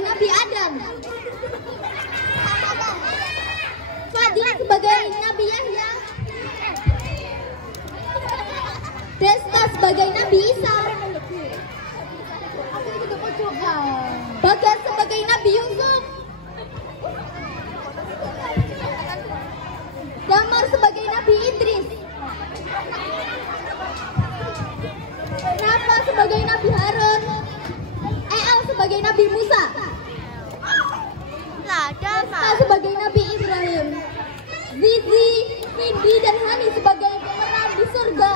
sebagai Nabi Adam. Fadil sebagai Nabi Yahya. Desta sebagai Nabi Isa. Bagas sebagai Nabi Yusuf. Damar sebagai Nabi Idris. Nafa sebagai Nabi Harun. El sebagai Nabi Musa. Desta sebagai Nabi Ibrahim. Zizi, Mindi dan Hani sebagai pemeran di surga.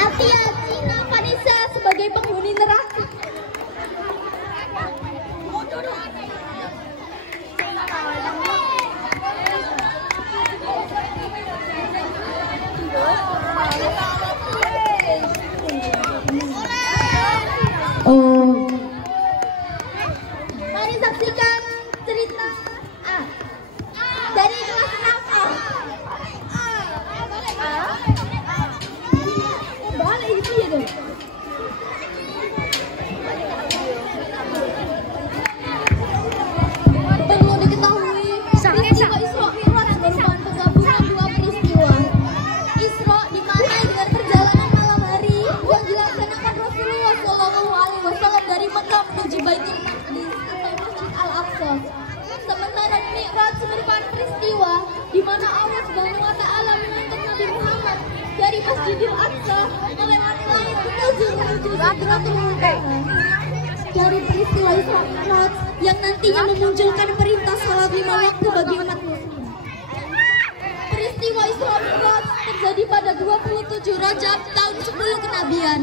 Atia, Cina, Vanessa sebagai penghuni neraka. Mari saksikan cerita dari kelas 6A. Balik gitu ya dong. Perlu diketahui, peristiwa Isra Mi'raj merupakan penggabungan dua peristiwa. Isra dimaknai dengan perjalanan malam hari yang dilaksanakan Rasulullah SAW dari Mekah menuju Baitul Maqdis atau Masjid Al-Aqsa. Sementara Mi'raj merupakan peristiwa di mana Allah Subhanahu wa Ta'ala mengangkat Nabi Muhammad dari Masjidil Aqsa melewati langit menuju Sidratul Muntaha. Dari peristiwa Isra Mi'raj yang nantinya memunculkan perintah salat 5 waktu bagi umat muslim. Peristiwa Isra Mi'raj terjadi pada 27 Rajab tahun 10 kenabian.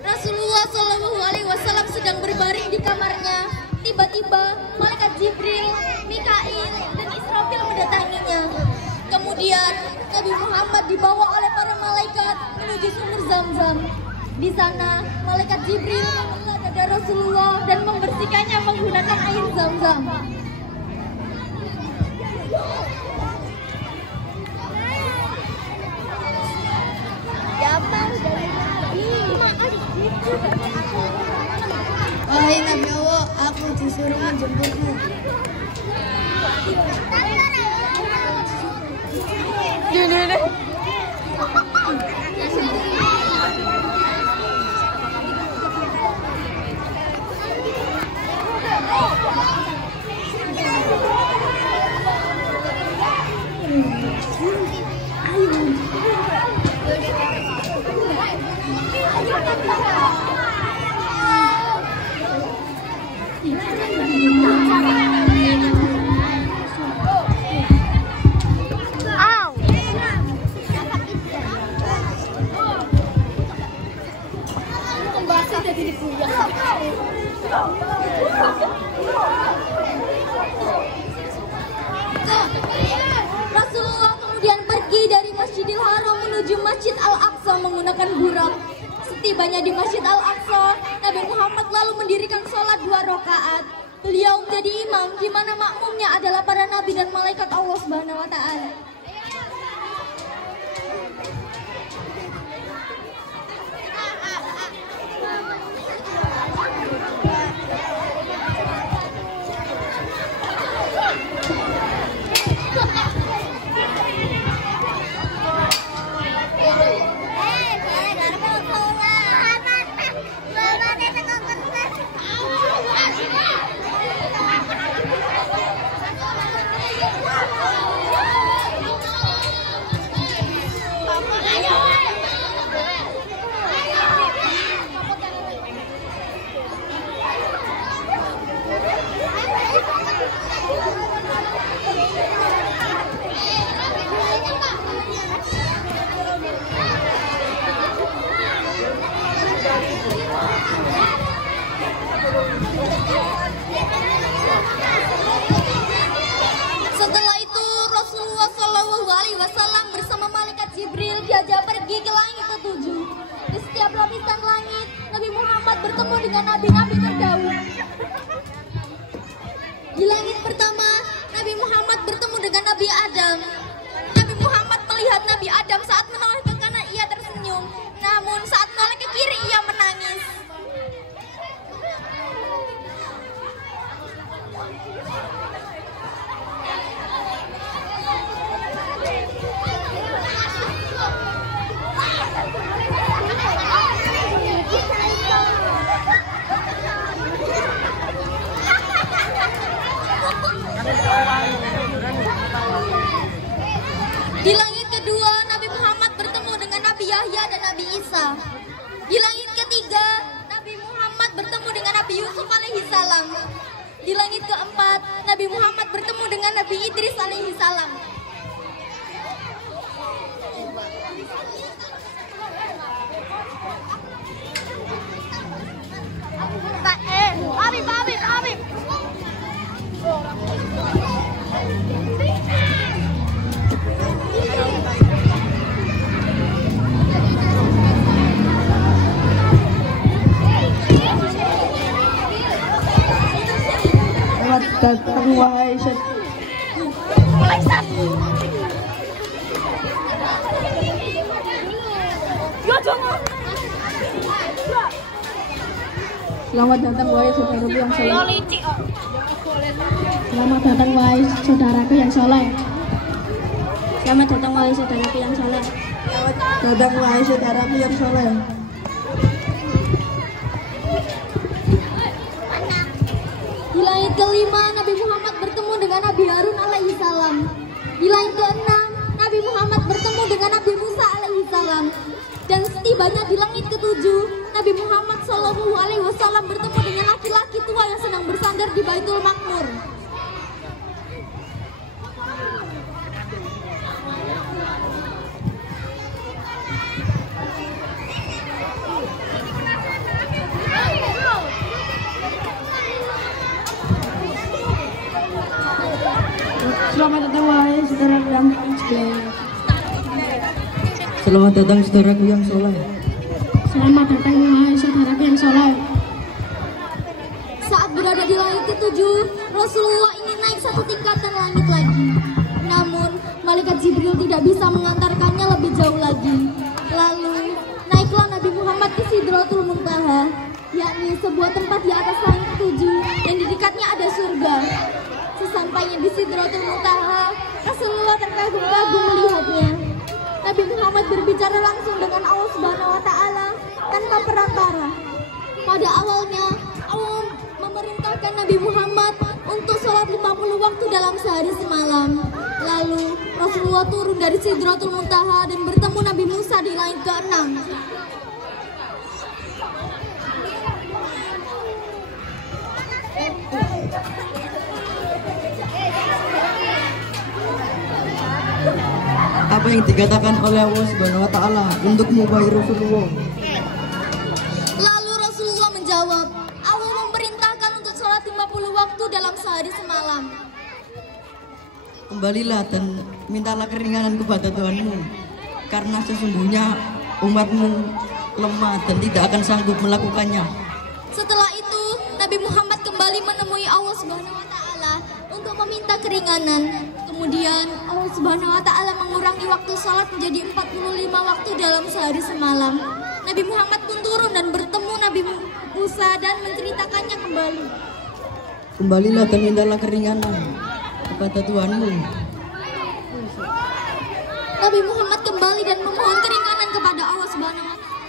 Rasulullah SAW sedang berbaring di kamarnya. Tiba-tiba malaikat Jibril, Mikail, dan Israfil mendatanginya. Kemudian Nabi Muhammad dibawa oleh para malaikat menuju sumur Zam-Zam. Di sana malaikat Jibril membuka dada Rasulullah dan membersihkannya menggunakan air Zam-Zam. Wahai Nabi Allah, aku disuruh menjemputmu. Rasulullah kemudian pergi dari Masjidil Haram menuju Masjid Al-Aqsa menggunakan burak. Setibanya di Masjid Al-Aqsa, Nabi Muhammad lalu mendirikan sholat 2 rakaat. Beliau menjadi imam di mana makmumnya adalah para nabi dan malaikat Allah Subhanahu wa Ta'ala. Setelah itu Rasulullah SAW bersama malaikat Jibril diajak pergi ke langit ke-7. Di setiap lapisan langit, Nabi Muhammad bertemu dengan nabi-nabi terdahulu. Di langit pertama, Nabi Muhammad bertemu dengan Nabi Adam. Nabi Muhammad melihat Nabi Adam saat menoleh ke kanan, ia tersenyum. Di langit kedua, Nabi Muhammad bertemu dengan Nabi Yahya dan Nabi Isa. Di langit ketiga, Nabi Muhammad bertemu dengan Nabi Yusuf alaihi salam. Di langit keempat, Nabi Muhammad bertemu dengan Nabi Idris alaihi salam. Selamat datang wahai Selamat datang wahai saudaraku yang soleh. Selamat datang wahai saudaraku yang soleh. Selamat datang wahai saudaraku yang soleh. Selamat datang wahai saudaraku yang soleh. Di langit kelima, Nabi Muhammad bertemu dengan Nabi Harun alaihi salam. Di langit keenam, Nabi Muhammad bertemu dengan Nabi Musa alaihi salam. Dan setibanya di langit ketujuh, Nabi Muhammad Shallallahu alaihi wasallam bertemu dengan laki-laki tua yang sedang bersandar di Baitul Makmur. Selamat datang wahai saudaraku yang soleh. Selamat datang saudaraku yang soleh. Selamat datang wahai saudaraku yang soleh. Saat berada di langit ketujuh, Rasulullah ingin naik satu tingkatan langit lagi. Namun, malaikat Jibril tidak bisa mengantarkannya lebih jauh lagi. Lalu, naiklah Nabi Muhammad ke Sidratul Muntaha, yakni sebuah tempat di atas langit ketujuh yang di dekatnya ada surga. Sesampainya di Sidratul Muntaha, Rasulullah terkagum-kagum melihatnya. Nabi Muhammad berbicara langsung dengan Allah Subhanahu wa Ta'ala tanpa perantara. Pada awalnya, Allah memerintahkan Nabi Muhammad untuk sholat 50 waktu dalam sehari semalam. Lalu Rasulullah turun dari Sidratul Muntaha dan bertemu Nabi Musa di langit ke-6. Apa yang dikatakan oleh Allah Subhanahu wa Ta'ala untukmu wahai Rasulullah? Lalu Rasulullah menjawab, Allah memerintahkan untuk sholat 50 waktu dalam sehari semalam. Kembalilah dan mintalah keringanan kepada Tuhanmu, karena sesungguhnya umatmu lemah dan tidak akan sanggup melakukannya. Setelah itu, Nabi Muhammad kembali menemui Allah Subhanahu wa Ta'ala untuk meminta keringanan. Kemudian Allah Subhanahu wa Ta'ala mengurangi waktu salat menjadi 45 waktu dalam sehari semalam. Nabi Muhammad pun turun dan bertemu Nabi Musa dan menceritakannya kembali. Kembalilah dan mintalah keringanan kepada Tuhanmu. Nabi Muhammad kembali dan memohon keringanan kepada Allah Subhanahu wa Ta'ala.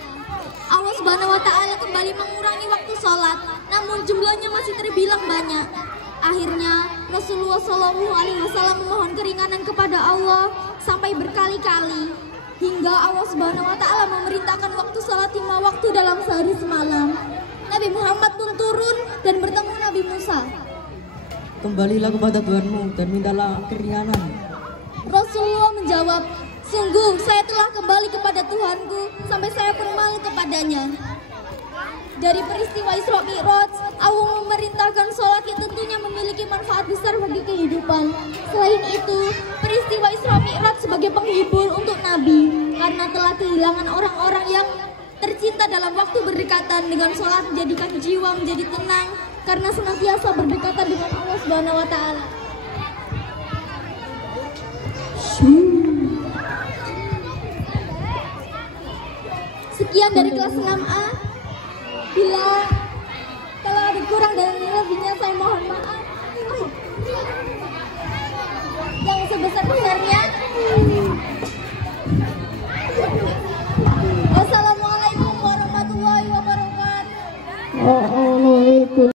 Allah Subhanahu wa Ta'ala kembali mengurangi waktu sholat, namun jumlahnya masih terbilang banyak. Akhirnya Rasulullah Shallallahu alaihi wasallam memohon keringanan kepada Allah sampai berkali-kali, hingga Allah Subhanahu wa Ta'ala memerintahkan waktu sholat 5 waktu dalam sehari semalam. Nabi Muhammad pun turun dan bertemu Nabi Musa. Kembalilah kepada Tuhanmu dan mintalah keringanan. Rasulullah menjawab, sungguh saya telah kembali kepada Tuhanku sampai saya pun malu kepadanya. Dari peristiwa Isra Mi'raj, Allah memerintahkan sholat yang tentunya memiliki manfaat besar bagi kehidupan. Selain itu, peristiwa Isra Mi'raj sebagai penghibur untuk Nabi, karena telah kehilangan orang-orang yang tercinta dalam waktu berdekatan. Dengan sholat menjadikan jiwa menjadi tenang, karena senantiasa berdekatan dengan Allah Subhanahu wa Ta'ala. Sekian dari kelas 6A. Bila kalau ada kurang dan lebihnya saya mohon maaf. Yang sebesar-besarnya. Wassalamualaikum warahmatullahi wabarakatuh.